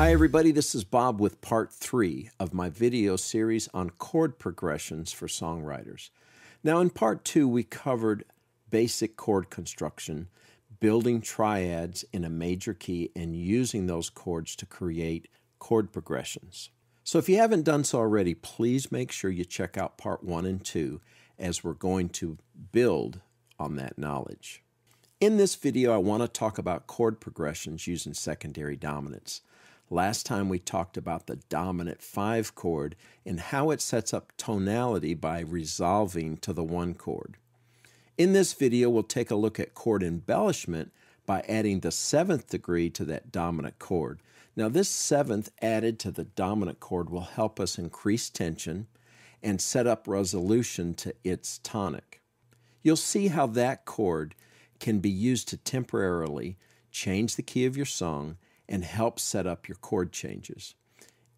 Hi everybody, this is Bob with part 3 of my video series on chord progressions for songwriters. Now in part 2 we covered basic chord construction, building triads in a major key and using those chords to create chord progressions. So if you haven't done so already, please make sure you check out part 1 and 2 as we're going to build on that knowledge. In this video I want to talk about chord progressions using secondary dominants. Last time we talked about the dominant 5 chord and how it sets up tonality by resolving to the 1 chord. In this video, we'll take a look at chord embellishment by adding the 7th degree to that dominant chord. Now this 7th added to the dominant chord will help us increase tension and set up resolution to its tonic. You'll see how that chord can be used to temporarily change the key of your song and help set up your chord changes.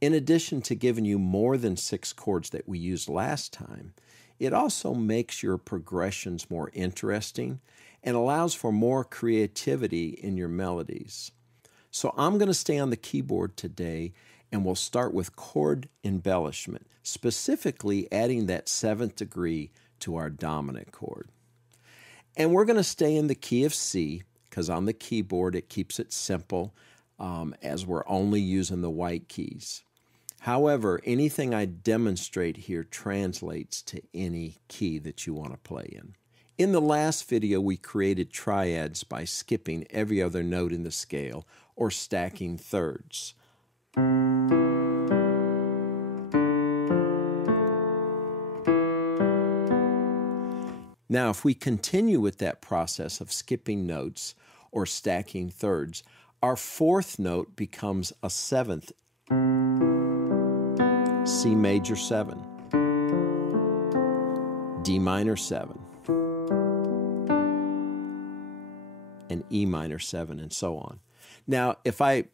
In addition to giving you more than 6 chords that we used last time, it also makes your progressions more interesting and allows for more creativity in your melodies. So I'm going to stay on the keyboard today and we'll start with chord embellishment, specifically adding that 7th degree to our dominant chord. And we're going to stay in the key of C because on the keyboard it keeps it simple, as we're only using the white keys. However, anything I demonstrate here translates to any key that you want to play in. In the last video, we created triads by skipping every other note in the scale or stacking thirds. Now, if we continue with that process of skipping notes or stacking thirds, our 4th note becomes a 7th, C major 7, D minor 7, and E minor 7, and so on. Now, if I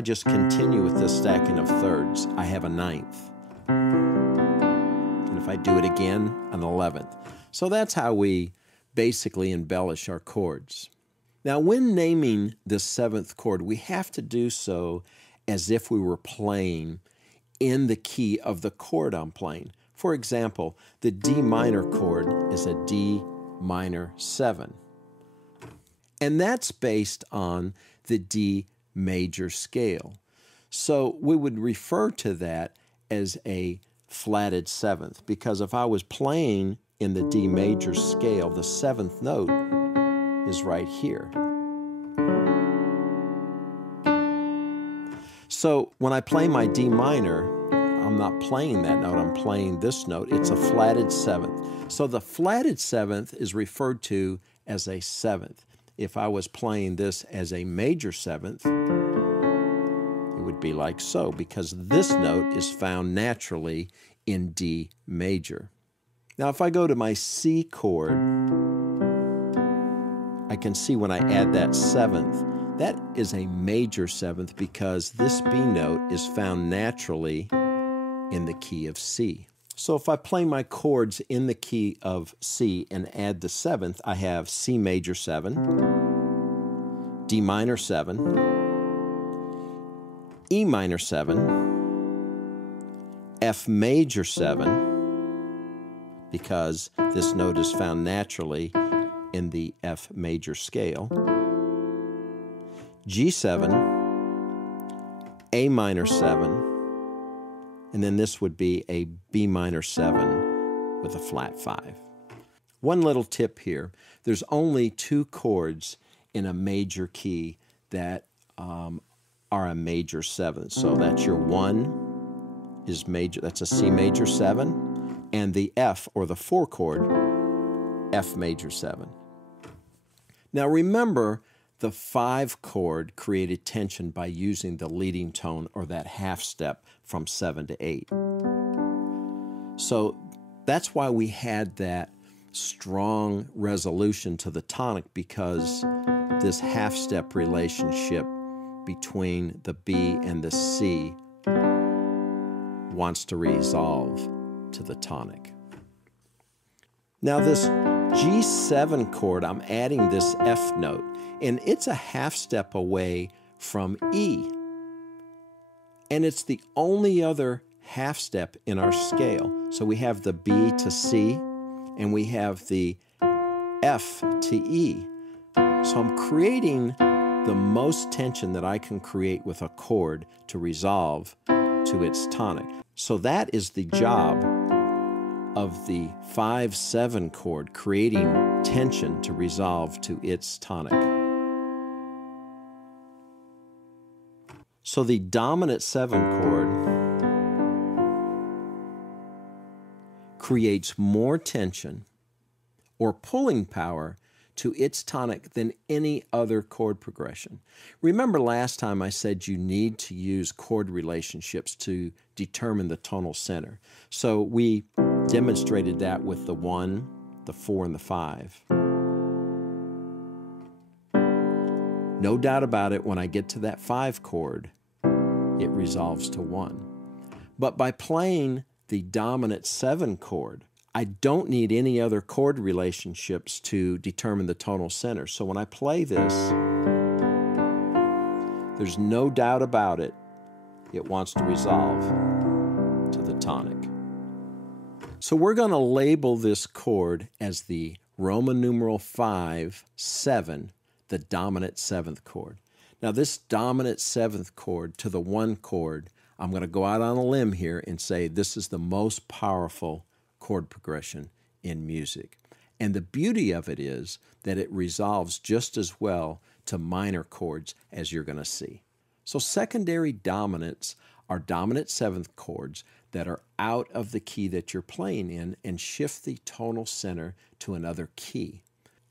just continue with this stacking of thirds, I have a 9th. And if I do it again, an 11th. So that's how we basically embellish our chords. Now, when naming this 7th chord, we have to do so as if we were playing in the key of the chord I'm playing. For example, the D minor chord is a D minor 7. And that's based on the D major scale. So we would refer to that as a flatted 7th, because if I was playing in the D major scale, the 7th note is right here. So when I play my D minor, I'm not playing that note, I'm playing this note. It's a flatted 7th. So the flatted 7th is referred to as a 7th. If I was playing this as a major 7th, it would be like so, because this note is found naturally in D major. Now if I go to my C chord, I can see when I add that 7th, that is a major 7th because this B note is found naturally in the key of C. So if I play my chords in the key of C and add the 7th, I have C major 7, D minor 7, E minor 7, F major 7, because this note is found naturally in the F major scale, G7, A minor 7, and then this would be a B minor 7 with a flat 5. One little tip here, there's only 2 chords in a major key that are a major 7. So that's your 1 is major, that's a C major 7, and the F or the 4 chord, F major 7. Now remember, the 5 chord created tension by using the leading tone or that half step from 7 to 8. So that's why we had that strong resolution to the tonic, because this half step relationship between the B and the C wants to resolve to the tonic. Now this G7 chord, I'm adding this F note, and it's a half step away from E. And it's the only other half step in our scale. So we have the B to C, and we have the F to E. So I'm creating the most tension that I can create with a chord to resolve to its tonic. So that is the job of the 5-7 chord, creating tension to resolve to its tonic. So the dominant 7 chord creates more tension or pulling power to its tonic than any other chord progression. Remember last time I said you need to use chord relationships to determine the tonal center. So we demonstrated that with the 1, the 4, and the 5. No doubt about it, when I get to that 5 chord, it resolves to 1. But by playing the dominant 7 chord, I don't need any other chord relationships to determine the tonal center. So when I play this, there's no doubt about it, it wants to resolve to the tonic. So we're going to label this chord as the Roman numeral 5-7, the dominant 7th chord. Now this dominant 7th chord to the 1 chord, I'm going to go out on a limb here and say this is the most powerful chord progression in music. And the beauty of it is that it resolves just as well to minor chords as you're going to see. So secondary dominants are dominant 7th chords that are out of the key that you're playing in and shift the tonal center to another key.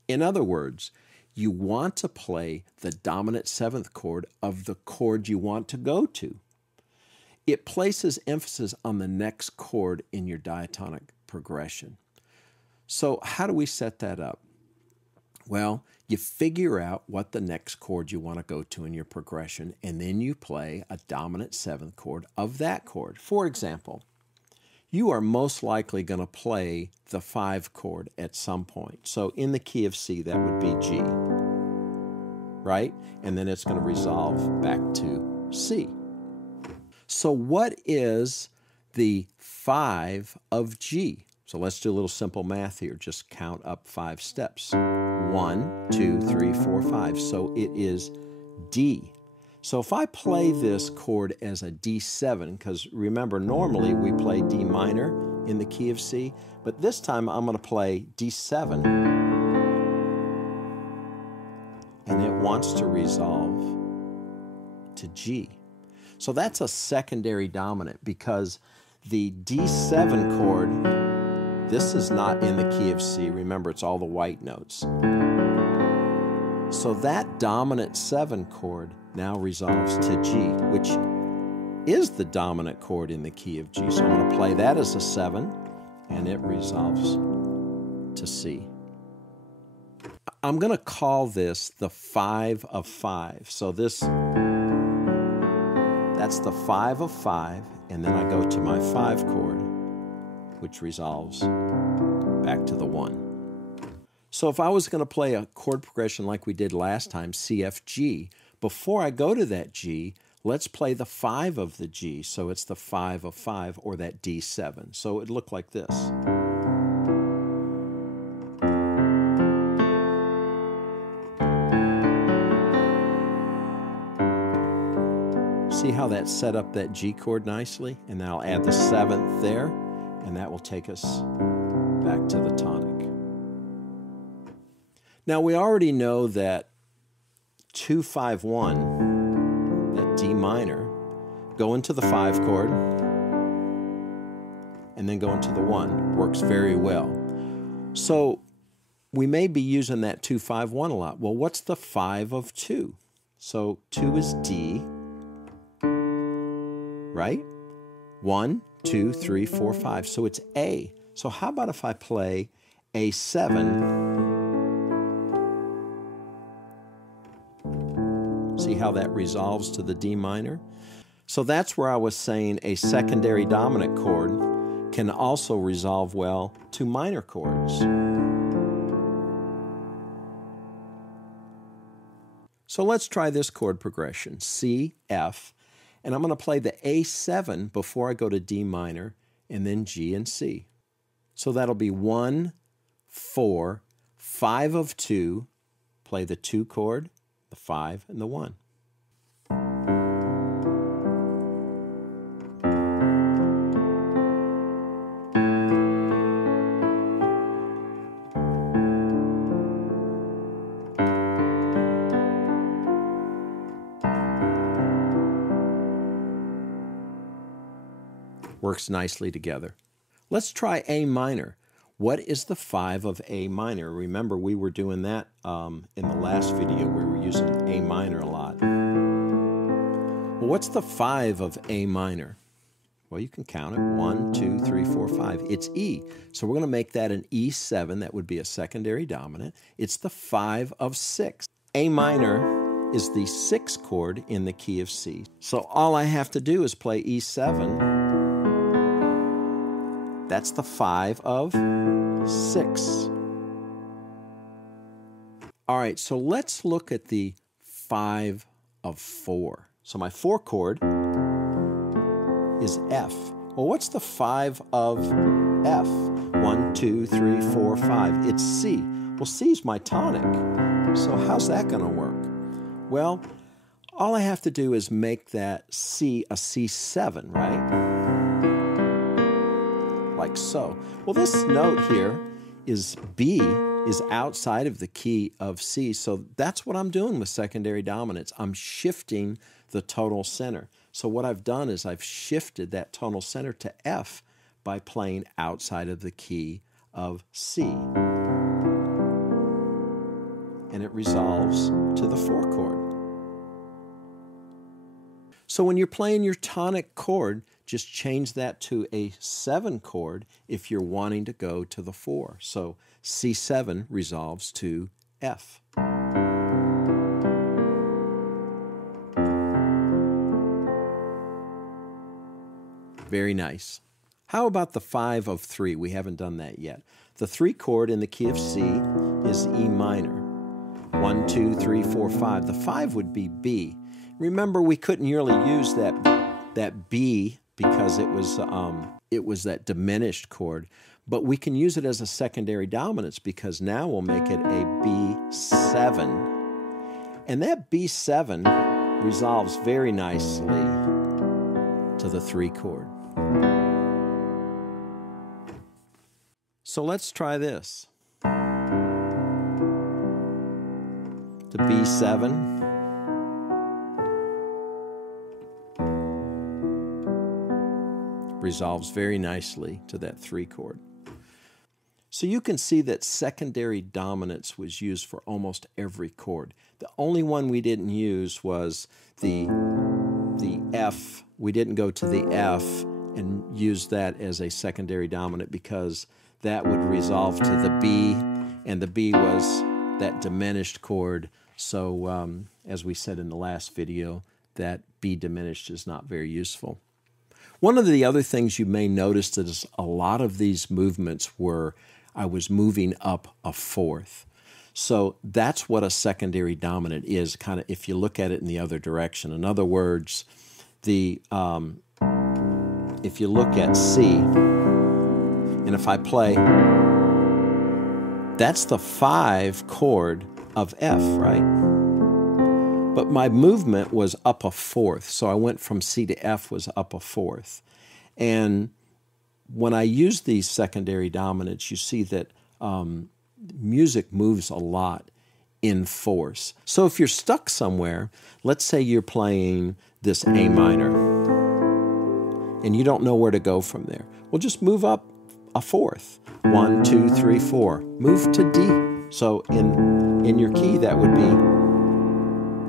In other words, you want to play the dominant 7th chord of the chord you want to go to. It places emphasis on the next chord in your diatonic progression. So how do we set that up? Well, you figure out what the next chord you want to go to in your progression, and then you play a dominant 7th chord of that chord. For example, you are most likely going to play the 5 chord at some point. So in the key of C, that would be G, right? And then it's going to resolve back to C. So what is the 5 of G? So let's do a little simple math here. Just count up 5 steps. 1, 2, 3, 4, 5. So it is D. So if I play this chord as a D7, because remember, normally we play D minor in the key of C, but this time I'm going to play D7. And it wants to resolve to G. So that's a secondary dominant because the D7 chord, this is not in the key of C. Remember, it's all the white notes. So that dominant 7 chord now resolves to G, which is the dominant chord in the key of G. So I'm going to play that as a 7, and it resolves to C. I'm going to call this the 5 of 5. So that's the 5 of 5, and then I go to my 5 chord, which resolves back to the 1. So if I was going to play a chord progression like we did last time, C, F, G, before I go to that G, let's play the 5 of the G. So it's the 5 of 5, or that D7. So it'd look like this. See how that set up that G chord nicely? And then I'll add the 7th there, and that will take us back to the tonic. Now we already know that 2, 5, 1, that D minor, go into the 5 chord, and then go into the 1. Works very well. So we may be using that 2, 5, 1 a lot. Well, what's the 5 of 2? So 2 is D, right? 1, 2, 3, 4, 5. So it's A. So how about if I play A7? See how that resolves to the D minor? So that's where I was saying a secondary dominant chord can also resolve well to minor chords. So let's try this chord progression, C, F, And I'm going to play the A7 before I go to D minor, and then G and C. So that'll be 1, 4, 5 of 2, play the 2 chord, the 5, and the 1. Works nicely together. Let's try A minor. What is the 5 of A minor? Remember, we were doing that in the last video. We were using A minor a lot. Well, what's the 5 of A minor? Well, you can count it. 1, 2, 3, 4, 5. It's E. So we're going to make that an E7. That would be a secondary dominant. It's the 5 of 6. A minor is the 6th chord in the key of C. So all I have to do is play E7. That's the 5 of 6. All right, so let's look at the 5 of 4. So my 4 chord is F. Well, what's the 5 of F? 1, 2, 3, 4, 5. It's C. Well, C is my tonic. So how's that going to work? Well, all I have to do is make that C a C7, right? Like so. Well, this note here is B, is outside of the key of C, so that's what I'm doing with secondary dominants. I'm shifting the tonal center. So what I've done is I've shifted that tonal center to F by playing outside of the key of C. And it resolves to the 4 chord. So when you're playing your tonic chord, just change that to a 7 chord if you're wanting to go to the 4. So C7 resolves to F. Very nice. How about the 5 of 3? We haven't done that yet. The 3 chord in the key of C is E minor. 1, 2, 3, 4, 5. The 5 would be B. Remember, we couldn't really use that B because it was that diminished chord, but we can use it as a secondary dominance because now we'll make it a B7, and that B7 resolves very nicely to the 3 chord. So let's try this. The B7. Resolves very nicely to that 3 chord. So you can see that secondary dominance was used for almost every chord. The only one we didn't use was the F. We didn't go to the F and use that as a secondary dominant because that would resolve to the B, and the B was that diminished chord. So as we said in the last video, that B diminished is not very useful. One of the other things you may notice is a lot of these movements were I was moving up a 4th. So that's what a secondary dominant is, kind of if you look at it in the other direction. In other words, if you look at C, and if I play, that's the 5 chord of F, right? But my movement was up a 4th, so I went from C to F was up a 4th. And when I use these secondary dominants, you see that music moves a lot in force. So if you're stuck somewhere, let's say you're playing this A minor, and you don't know where to go from there. Well, just move up a 4th. 1, 2, 3, 4. Move to D. So in your key, that would be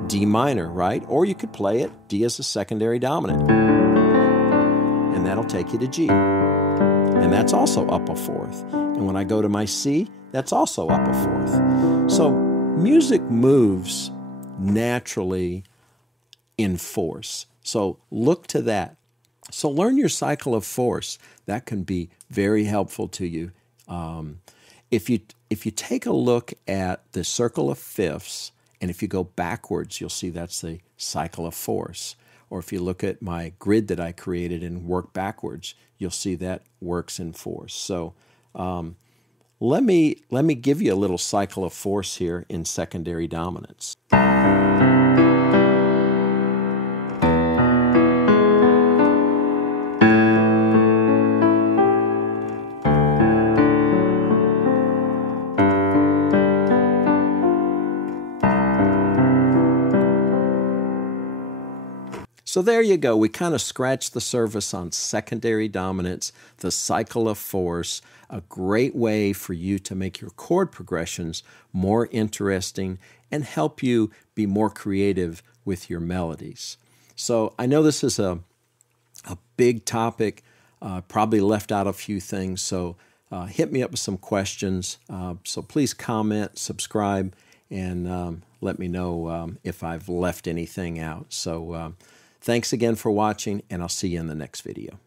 D minor, right? Or you could play it D as a secondary dominant, and that'll take you to G. And that's also up a 4th. And when I go to my C, that's also up a 4th. So music moves naturally in force. So look to that. So learn your cycle of force. That can be very helpful to you. If you take a look at the circle of fifths, and if you go backwards, you'll see that's the cycle of force. or if you look at my grid that I created and work backwards, you'll see that works in fourths. So let me give you a little cycle of fourths here in secondary dominance. So there you go. We kind of scratched the surface on secondary dominance, the cycle of fourths, a great way for you to make your chord progressions more interesting and help you be more creative with your melodies. So I know this is a big topic, probably left out a few things, so hit me up with some questions. So please comment, subscribe, and let me know if I've left anything out. So thanks again for watching, and I'll see you in the next video.